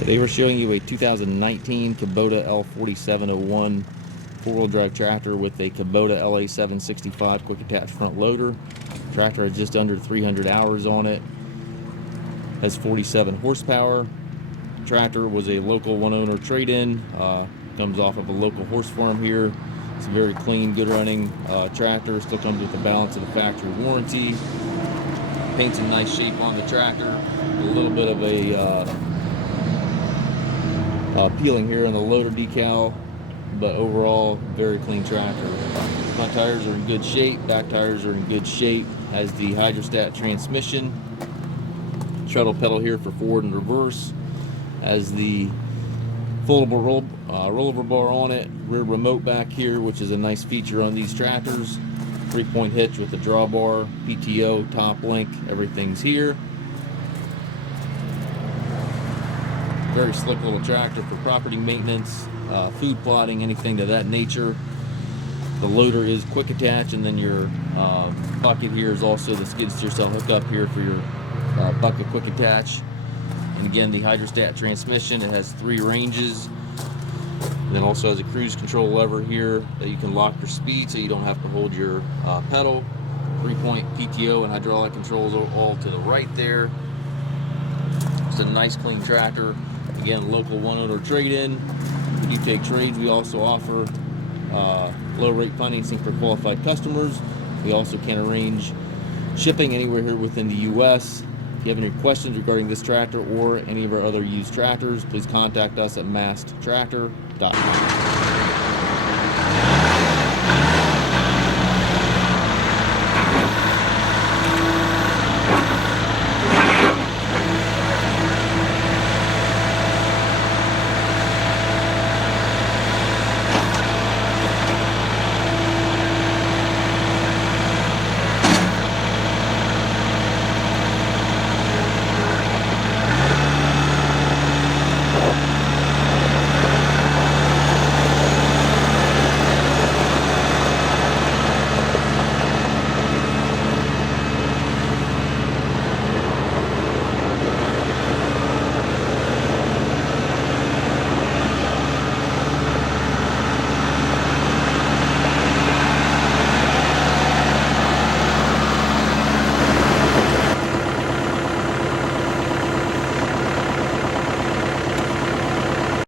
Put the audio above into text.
Today we're showing you a 2019 Kubota L4701 four-wheel drive tractor with a Kubota LA765 quick attach front loader. Tractor has just under 300 hours on it. Has 47 horsepower. Tractor was a local one-owner trade-in. Comes off of a local horse farm here. It's a very clean, good running tractor. Still comes with the balance of the factory warranty. Paint's in nice shape on the tractor. A little bit of a peeling here on the loader decal, but overall very clean tractor. Front tires are in good shape, back tires are in good shape. Has the hydrostat transmission, shuttle pedal here for forward and reverse. Has the foldable rollover bar on it, rear remote back here, which is a nice feature on these tractors. 3-point hitch with a drawbar, PTO, top link, everything's here. Very slick little tractor for property maintenance, food plotting, anything of that nature. The loader is quick attach, and then your bucket here is also the skid steer cell hookup here for your bucket quick attach. And again, the hydrostat transmission, it has 3 ranges. And then also has a cruise control lever here that you can lock your speed so you don't have to hold your pedal. 3-point PTO and hydraulic controls all to the right there. It's a nice clean tractor. Again, local one-owner trade-in. We do take trades. We also offer low-rate financing for qualified customers. We also can arrange shipping anywhere here within the U.S. If you have any questions regarding this tractor or any of our other used tractors, please contact us at masttractor.com.